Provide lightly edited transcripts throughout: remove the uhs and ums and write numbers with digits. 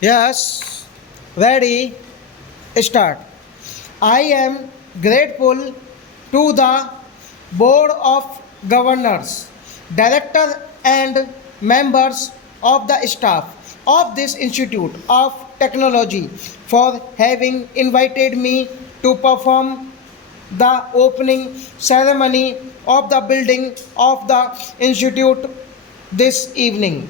Yes, ready, start. I am grateful to the Board of Governors, Director and members of the staff of this Institute of Technology for having invited me to perform the opening ceremony of the building of the institute this evening.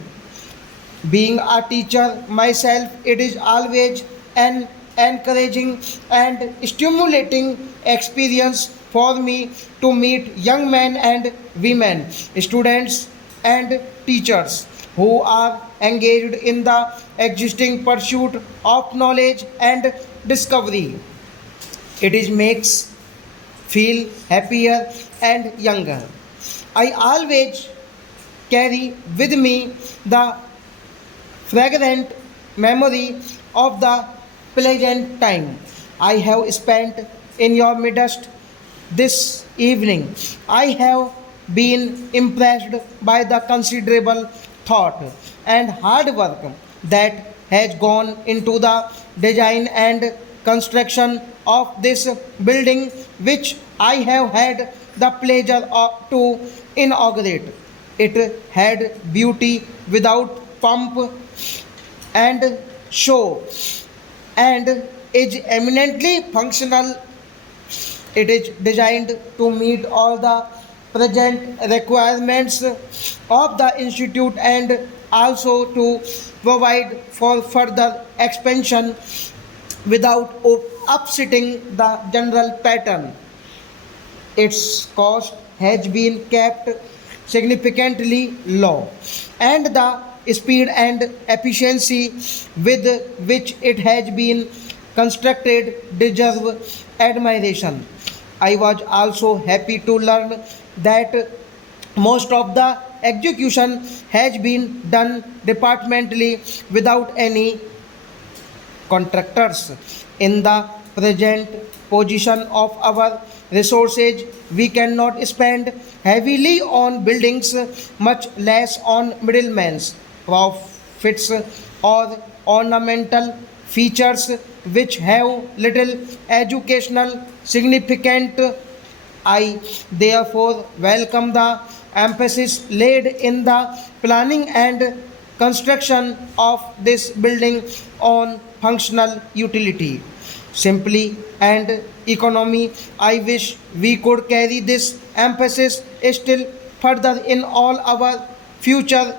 Being a teacher myself, it is always an encouraging and stimulating experience for me to meet young men and women, students and teachers who are engaged in the existing pursuit of knowledge and discovery. It is makes feel happier and younger. I always carry with me the fragrant memory of the pleasant time I have spent in your midst this evening. I have been impressed by the considerable thought and hard work that has gone into the design and construction of this building, which I have had the pleasure to inaugurate. It had beauty without pomp and show and is eminently functional. It is designed to meet all the present requirements of the institute and also to provide for further expansion without upsetting the general pattern. Its cost has been kept significantly low, and the speed and efficiency with which it has been constructed deserve admiration. I was also happy to learn that most of the execution has been done departmentally without any contractors. In the present position of our resources, we cannot spend heavily on buildings, much less on middlemen, profits, or ornamental features which have little educational significance. I therefore welcome the emphasis laid in the planning and construction of this building on functional utility. Simply and economy, I wish we could carry this emphasis still further in all our future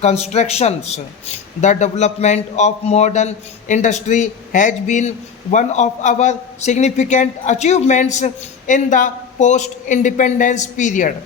constructions. The development of modern industry has been one of our significant achievements in the post independence period.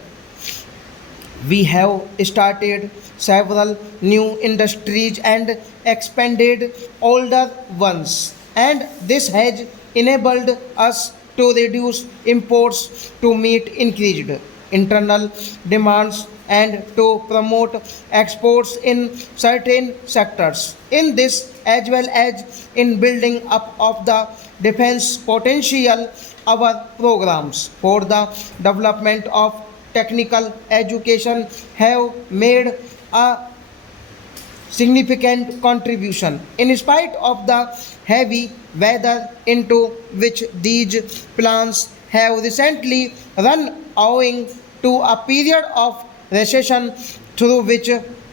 We have started several new industries and expanded older ones, and this has enabled us to reduce imports to meet increased internal demands and to promote exports in certain sectors. In this, as well as in building up of the defense potential, our programs for the development of technical education have made a significant contribution. In spite of the heavy weather into which these plants have recently run owing to a period of recession through which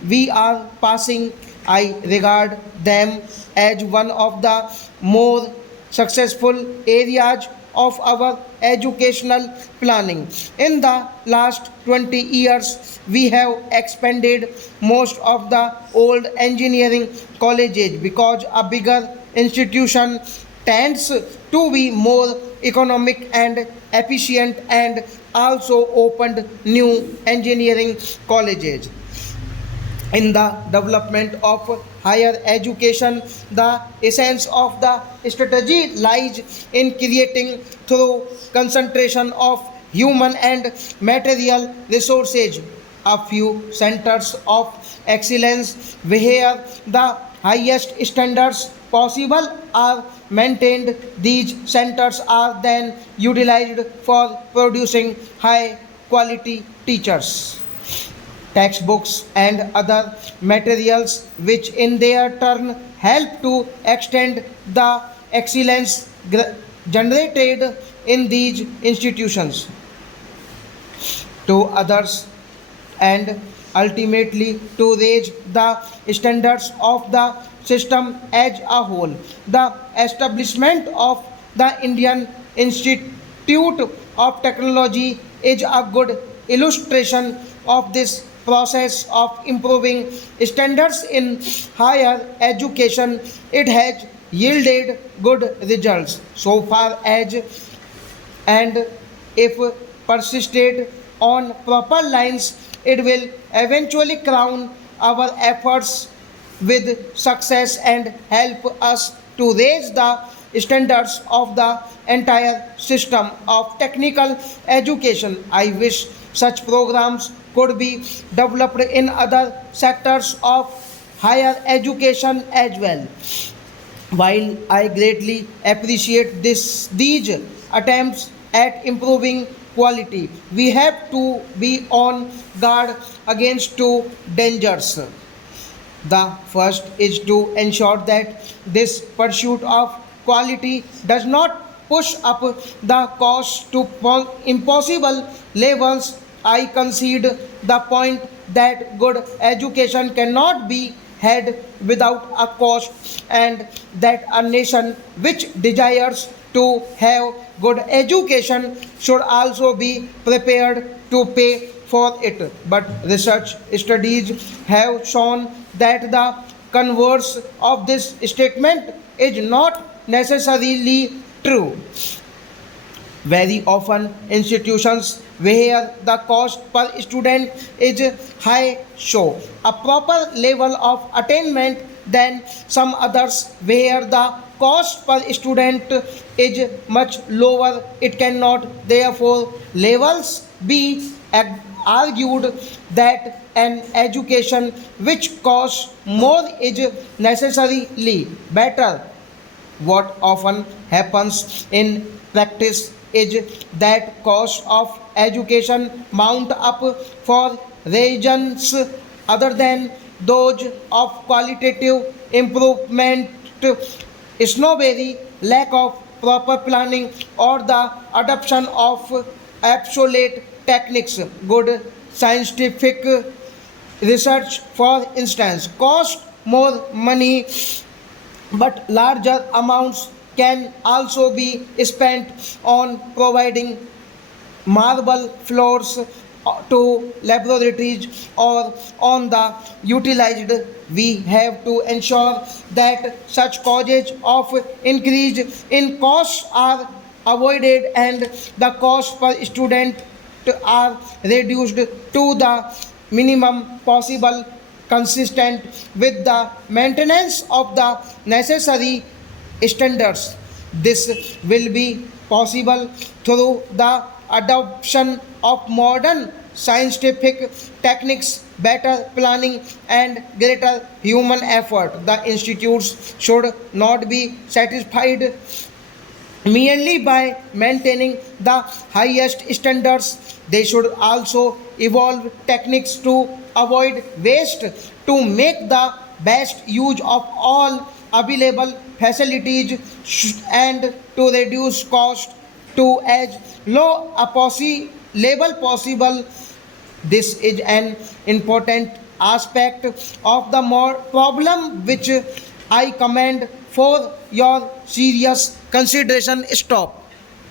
we are passing, I regard them as one of the more successful areas of our educational planning. In the last 20 years, we have expanded most of the old engineering colleges because a bigger institution tends to be more economic and efficient and also opened new engineering colleges. In the development of higher education, the essence of the strategy lies in creating through concentration of human and material resources a few centers of excellence where the highest standards possible are maintained. These centers are then utilized for producing high quality teachers, textbooks, and other materials, which in their turn help to extend the excellence generated in these institutions to others, and ultimately to raise the standards of the system as a whole. The establishment of the Indian Institute of Technology is a good illustration of this process of improving standards in higher education. It has yielded good results so far as, and if persisted on proper lines, it will eventually crown our efforts with success and help us to raise the standards of the entire system of technical education. I wish such programs could be developed in other sectors of higher education as well. While I greatly appreciate these attempts at improving quality, we have to be on guard against two dangers. The first is to ensure that this pursuit of quality does not push up the cost to impossible levels. I concede the point that good education cannot be had without a cost, and that a nation which desires to have good education should also be prepared to pay for it. But research studies have shown that the converse of this statement is not necessarily true. Very often, institutions where the cost per student is high show a proper level of attainment than some others where the cost per student is much lower. It cannot therefore levels be argued that an education which costs more is necessarily better. What often happens in practice is that cost of education mount up for reasons other than those of qualitative improvement, snobbery, lack of proper planning, or the adoption of obsolete techniques. Good scientific research, for instance, cost more money, but larger amounts can also be spent on providing marble floors to laboratories or on the utilized. We have to ensure that such causes of increase in costs are avoided and the cost per student are reduced to the minimum possible, consistent with the maintenance of the necessary standards. This will be possible through the adoption of modern scientific techniques, better planning, and greater human effort. The institutes should not be satisfied merely by maintaining the highest standards. They should also evolve techniques to avoid waste, to make the best use of all available facilities, and to reduce cost to as low a level possible. This is an important aspect of the more problem which I commend for your serious consideration. Stop.